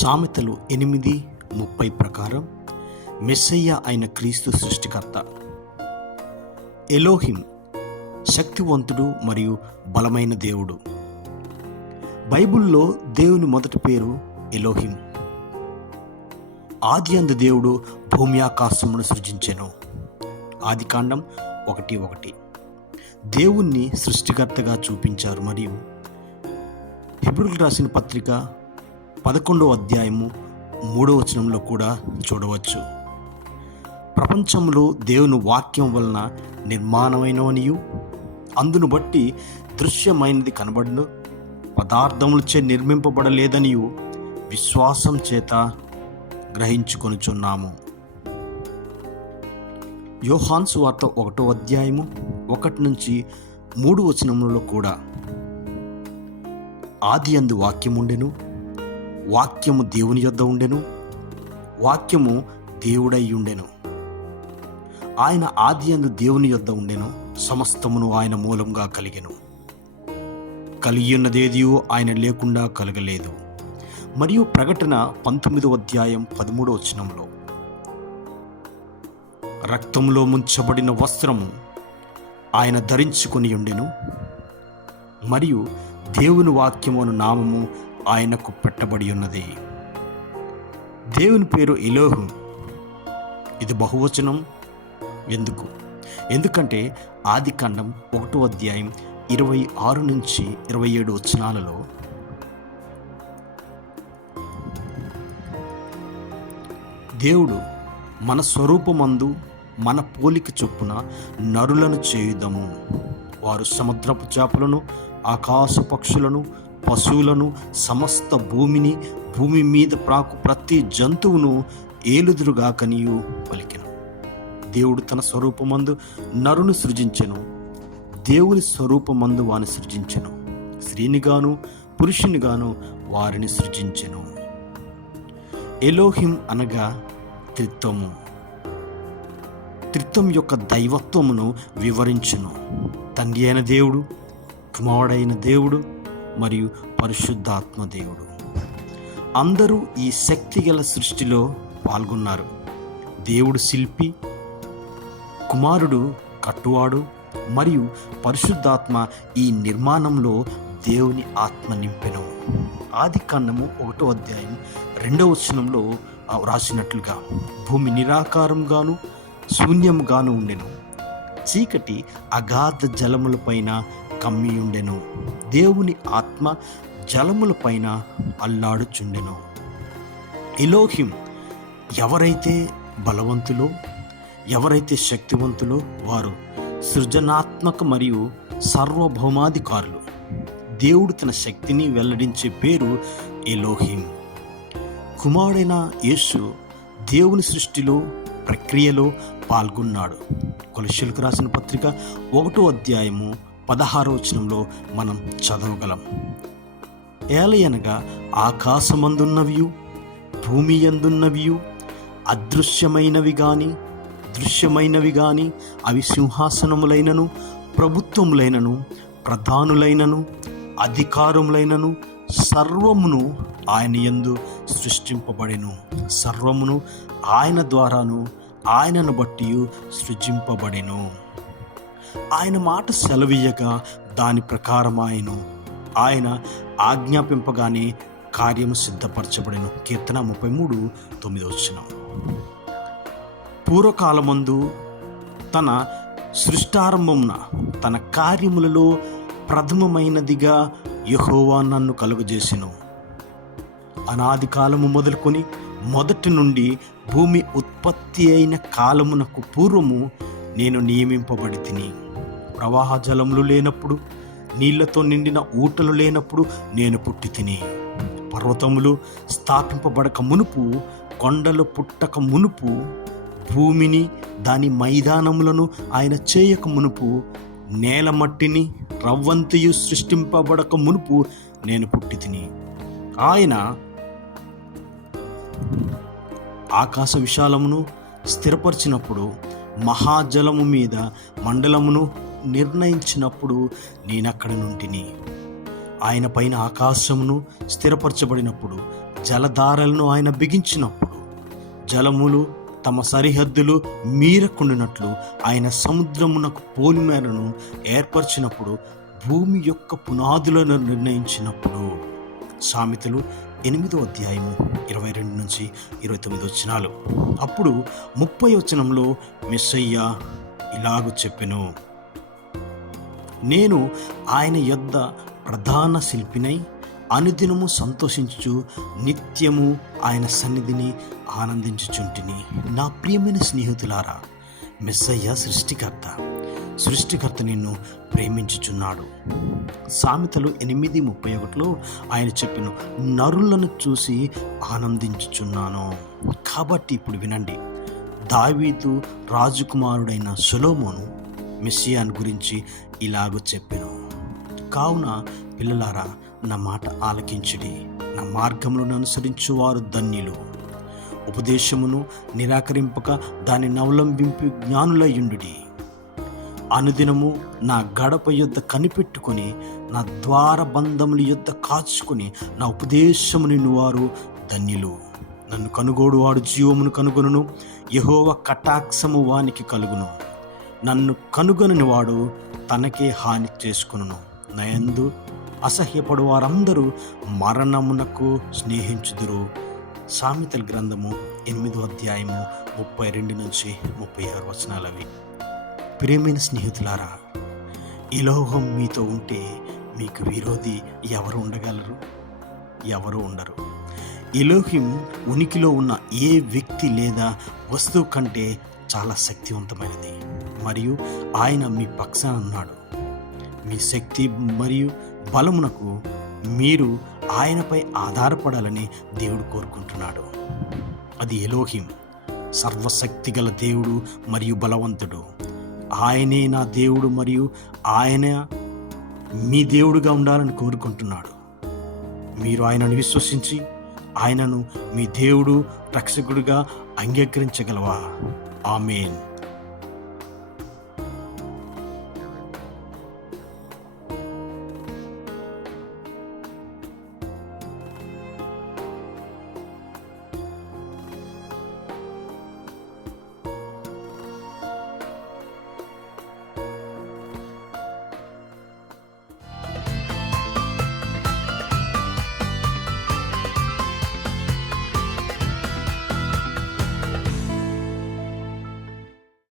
సామెతలు ఎనిమిది ముప్పై ప్రకారం మెస్సయ్య అయిన క్రీస్తు సృష్టికర్త. ఎలోహిం శక్తివంతుడు మరియు బలమైన దేవుడు. బైబిల్లో దేవుని మొదటి పేరు ఎలోహిం. ఆది అందు దేవుడు భూమి ఆకాశమును సృజించెను. ఆది కాండం ఒకటి ఒకటి. దేవుణ్ణి సృష్టికర్తగా చూపించారు మరియు హిబ్రుల్ రాసిన పత్రిక పదకొండవ అధ్యాయము మూడో వచనంలో కూడా చూడవచ్చు. ప్రపంచంలో దేవుని వాక్యం వలన నిర్మాణమైనవనియు అందును బట్టి దృశ్యమైనది కనబడును పదార్థములచే నిర్మింపబడలేదనియు విశ్వాసం చేత గ్రహించుకొనుచున్నాము. యోహాన్సు వార్త ఒకటో అధ్యాయము ఒకటి నుంచి మూడు వచనములలో కూడా ఆది అందు వాక్యముండెను వాక్యము దేవుని యొద్ద ఉండెను. వాక్యము దేవుడై ఉండెను ఆయన ఆది అందు దేవుని యొద్ద ఉండెను. సమస్తమును ఆయన మూలంగా కలిగెను. కలిగియున్నదేది ఆయన లేకుండా కలగలేదు. మరియు ప్రకటన పంతొమ్మిదో అధ్యాయం పదమూడో వచనంలో. రక్తంలో ముంచబడిన వస్త్రము ఆయన ధరించుకొని ఉండెను. మరియు దేవుని వాక్యము అను నామము ఆయనకు పెట్టబడి ఉన్నది. దేవుని పేరు ఇలోహు ఇది బహువచనం. ఎందుకు? ఎందుకంటే ఆది కాండం ఒకటో అధ్యాయం ఇరవై ఆరు నుంచి ఇరవై ఏడు వచనాలలో దేవుడు మన స్వరూపమందు మన పోలిక చొప్పున నరులను చేయుదము. వారు సముద్రపు చేపలను ఆకాశ పక్షులను పశువులను సమస్త భూమిని భూమి మీద ప్రాకు ప్రతి జంతువును ఏలుదురుగా కనియు పలికెను. దేవుడు తన స్వరూపమందు నరుని సృజించెను దేవుని స్వరూపమందు వాని సృజించెను స్త్రీనిగాను పురుషునిగాను వారిని సృజించెను. ఎలోహిం అనగా త్రిత్వము. త్రిత్వం యొక్క దైవత్వమును వివరించును. తండ్రి అయిన దేవుడు కుమారుడైన దేవుడు మరియు పరిశుద్ధాత్మ దేవుడు. అందరూ ఈ శక్తి గల సృష్టిలో పాల్గొన్నారు. దేవుడు శిల్పి కుమారుడు కట్టువాడు మరియు పరిశుద్ధాత్మ ఈ నిర్మాణంలో దేవుని ఆత్మ నింపెను. ఆది కాండము ఒకటో అధ్యాయం రెండవ వచనంలో వ్రాసినట్లుగా భూమి నిరాకారంగాను శూన్యంగాను ఉండెను. చీకటి అగాధ జలములపైన కమ్మియుండెను. దేవుని ఆత్మ జలములపైన అల్లాడుచుండెను. ఎలోహిం ఎవరైతే బలవంతులో ఎవరైతే శక్తివంతులో వారు సృజనాత్మక మరియు సార్వభౌమాధికారులు. దేవుడు తన శక్తిని వెల్లడించే పేరు ఎలోహిం. కుమారుడైన యేసు దేవుని సృష్టిలో ప్రక్రియలో పాల్గొన్నాడు. కొలశీలకు రాసిన పత్రిక ఒకటో అధ్యాయము పదహారో వచనంలో మనం చదవగలం. ఏలయనగా ఆకాశమందున్నవియు భూమి ఎందున్నవియు అదృశ్యమైనవి కానీ దృశ్యమైనవి కానీ అవి సింహాసనములైనను ప్రభుత్వములైనను ప్రధానులైనను అధికారములైనను సర్వమును ఆయన యందు సృష్టింపబడెను. సర్వమును ఆయన ద్వారాను ఆయనను బట్టి సృజింపబడెను. ఆయన మాట సెలవీయగా దాని ప్రకారం ఆయన ఆయన ఆజ్ఞాపింపగానే కార్యము సిద్ధపరచబడిన. కీర్తన ముప్పై మూడు తొమ్మిది వచ్చిన పూర్వకాలమందు తన సృష్టారంభమున తన కార్యములలో ప్రథమమైనదిగా యహోవా నన్ను కలుగజేసెను. అనాది కాలము మొదలుకొని మొదటి నుండి భూమి ఉత్పత్తి అయిన కాలమునకు పూర్వము నేను నియమింపబడి తిని ప్రవాహ జలములు లేనప్పుడు నీళ్ళతో నిండిన ఊటలు లేనప్పుడు నేను పుట్టి తిని పర్వతములు స్థాపింపబడక మునుపు కొండలు పుట్టక మునుపు భూమిని దాని మైదానములను ఆయన చేయక మునుపు నేల మట్టిని రవ్వంతియు సృష్టింపబడక మునుపు నేను పుట్టి తిని ఆయన ఆకాశ విశాలమును స్థిరపరిచినప్పుడు మహాజలము మీద మండలమును నిర్ణయించినప్పుడు నేనక్కడ నుంటిని ఆయన పైన ఆకాశమును స్థిరపరచబడినప్పుడు జలధారలను ఆయన బిగించినప్పుడు జలములు తమ సరిహద్దులు మీరకుండినట్లు ఆయన సముద్రమునకు పోలిమేరను ఏర్పరిచినప్పుడు భూమి యొక్క పునాదులను నిర్ణయించినప్పుడు. సామెతలు ఎనిమిదో అధ్యాయము ఇరవై రెండు నుంచి ఇరవై తొమ్మిది వచ్చినాలు అప్పుడు ముప్పై వచనంలో మిస్సయ్య ఇలాగు చెప్పెను నేను ఆయన యొద్ద ప్రధాన శిల్పినై అనుదినము సంతోషించు నిత్యము ఆయన సన్నిధిని ఆనందించుచుంటిని. నా ప్రియమైన స్నేహితులారా మెస్సయ్య సృష్టికర్త సృష్టికర్త నిన్ను ప్రేమించుచున్నాడు. సామెతలు ఎనిమిది ముప్పై ఒకటిలో ఆయన చెప్పిన నరులను చూసి ఆనందించుచున్నాను. కాబట్టి ఇప్పుడు వినండి. దావీదు రాజకుమారుడైన సులోమోను మిషియాన్ గురించి ఇలాగ చెప్పాను. కావున పిల్లలారా నా మాట ఆలకించుడి. నా మార్గములను అనుసరించు వారు ధన్యులు. ఉపదేశమును నిరాకరింపక దానిని అవలంబింపు జ్ఞానులయ్యుండుడి అనుదినము నా గడప యొద్ద కనిపెట్టుకొని నా ద్వార బంధముల యొద్ద కాచుకొని నా ఉపదేశము నిన్ను వారు ధన్యులు. నన్ను కనుగోడు వాడు జీవమును కనుగొనును యహోవ కటాక్షము వానికి కలుగును. నన్ను కనుగొనని వాడు తనకే హాని చేసుకును నయందు అసహ్యపడు వారందరూ మరణమునకు స్నేహించుదురు. సామెతల గ్రంథము ఎనిమిదో అధ్యాయము ముప్పై రెండు నుంచి ముప్పై ఆరు వచనాలవి. ప్రేమైన స్నేహితులారా ఈ లోహం మీతో ఉంటే మీకు విరోధి ఎవరు ఉండగలరు? ఎవరు ఉండరు. ఎలోహిం ఉనికిలో ఉన్న ఏ వ్యక్తి లేదా వస్తువు కంటే చాలా శక్తివంతమైనది మరియు ఆయన మీ పక్షాన ఉన్నాడు. మీ శక్తి మరియు బలమునకు మీరు ఆయనపై ఆధారపడాలని దేవుడు కోరుకుంటున్నాడు. అది ఎలోహిం సర్వశక్తి గల దేవుడు మరియు బలవంతుడు. ఆయనే నా దేవుడు మరియు ఆయన మీ దేవుడుగా ఉండాలని కోరుకుంటున్నాడు. మీరు ఆయనను విశ్వసించి ఆయనను మీ దేవుడు రక్షకుడిగా అంగీకరించగలవా? ఆమెన్.